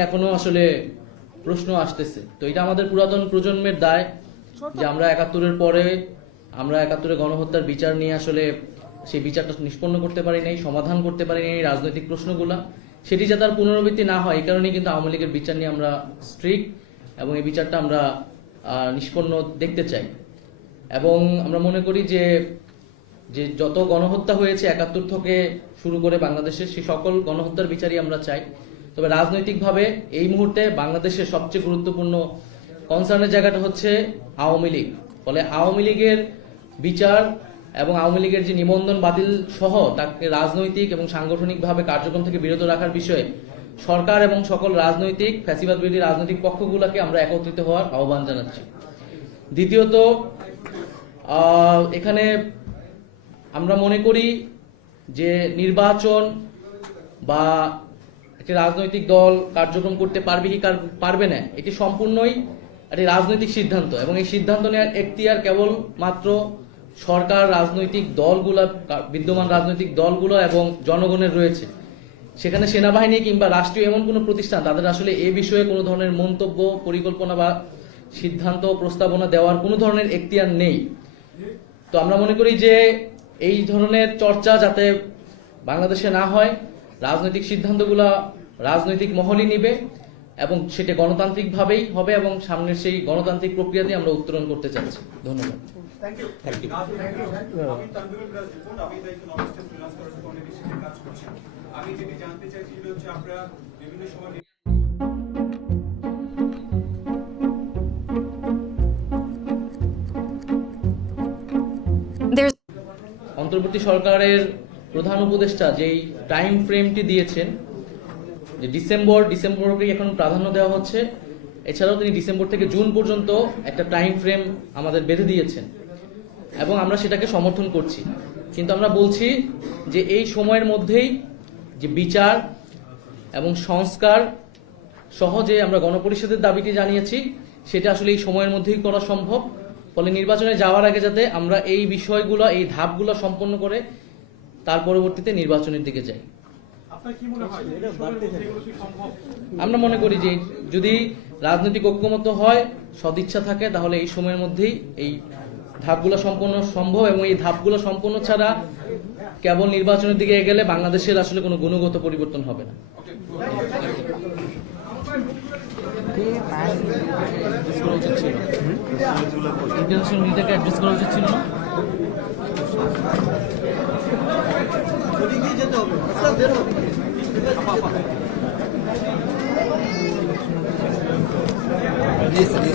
এখনও আসলে প্রশ্ন আসতেছে। তো এটা আমাদের পুরাতন প্রজন্মের দায় যে আমরা একাত্তরের পরে আমরা একাত্তরে গণহত্যার বিচার নিয়ে আসলে সেই বিচারটা নিষ্পন্ন করতে পারি নাই সমাধান করতে পারি নাই রাজনৈতিক প্রশ্নগুলা। সেটি যাতে আর পুনরাবৃত্তি না হয় এই কারণেই কিন্তু আওয়ামী লীগের বিচার নিয়ে আমরা স্ট্রিক্ট এবং এই বিচারটা আমরা নিষ্পন্ন দেখতে চাই। এবং আমরা মনে করি যে যে যত গণহত্যা হয়েছে একাত্তর থেকে শুরু করে বাংলাদেশের সেই সকল গণহত্যার বিচারই আমরা চাই। তবে রাজনৈতিকভাবে এই মুহূর্তে বাংলাদেশের সবচেয়ে গুরুত্বপূর্ণ কনসার্নের জায়গাটা হচ্ছে আওয়ামী লীগ। ফলে আওয়ামী লীগের বিচার এবং আওয়ামী লীগের যে নিবন্ধন বাতিল সহ তাকে রাজনৈতিক এবং সাংগঠনিকভাবে কার্যক্রম থেকে বিরত রাখার বিষয়ে সরকার এবং সকল রাজনৈতিক ফ্যাসিবাদ বিরোধী রাজনৈতিক পক্ষগুলোকে আমরা একত্রিত হওয়ার আহ্বান জানাচ্ছি। দ্বিতীয়ত এখানে আমরা মনে করি যে নির্বাচন বা একটি রাজনৈতিক দল কার্যক্রম করতে পারবে কি পারবে না, এটি সম্পূর্ণই একটি রাজনৈতিক সিদ্ধান্ত এবং এই সিদ্ধান্ত নেওয়ার এখতিয়ার কেবল মাত্র সরকার, রাজনৈতিক দলগুলো বিদ্যমান রাজনৈতিক দলগুলো এবং জনগণের রয়েছে। সেখানে সেনাবাহিনী কিংবা রাষ্ট্রীয় এমন কোনো প্রতিষ্ঠান তাদের আসলে এ বিষয়ে কোনো ধরনের মন্তব্য, পরিকল্পনা বা সিদ্ধান্ত প্রস্তাবনা দেওয়ার কোনো ধরনের এখতিয়ার নেই। তো আমরা মনে করি যে এই ধরনের চর্চা যাতে বাংলাদেশে না হয় রাজনৈতিক সিদ্ধান্তগুলো রাজনৈতিক মহলই নিবে এবং সেটা গণতান্ত্রিকভাবেই হবে এবং সামনের সেই গণতান্ত্রিক প্রক্রিয়া দিয়ে আমরা উত্তরণ করতে চাচ্ছি। ধন্যবাদ। আমি যেটি জানতে চাইছি হচ্ছে আমরা বিভিন্ন সময় অন্তর্বর্তী সরকারের প্রধান উপদেষ্টা যেই টাইম ফ্রেমটি দিয়েছেন, যে ডিসেম্বর ডিসেম্বরকে এখন প্রাধান্য দেওয়া হচ্ছে। এছাড়াও তিনি ডিসেম্বর থেকে জুন পর্যন্ত একটা টাইম ফ্রেম আমাদের বেঁধে দিয়েছেন এবং আমরা সেটাকে সমর্থন করছি। কিন্তু আমরা বলছি যে এই সময়ের মধ্যেই যে বিচার এবং সংস্কার সহজে আমরা গণপরিষদের দাবিটি জানিয়েছি, সেটা আসলে এই সময়ের মধ্যেই করা সম্ভব। ফলে নির্বাচনে যাওয়ার আগে যাতে আমরা এই বিষয়গুলো, এই ধাপগুলো সম্পন্ন করে তার পরবর্তীতে নির্বাচনের দিকে যাই। মনে হয় আমরা মনে করি যে যদি রাজনৈতিক ঐক্যমত হয় সদিচ্ছা থাকে তাহলে এই সময়ের মধ্যেই এই ধাপগুলো সম্পন্ন সম্ভব এবং এই ধাপগুলো সম্পন্ন ছাড়া কেবল নির্বাচনের দিকে গেলে বাংলাদেশের আসলে কোনো গুণগত পরিবর্তন হবে না। ইন্টারন্যাশনাল মিডিয়াকে অ্যাড্রেস করা উচিত ছিল না? Yes, yes.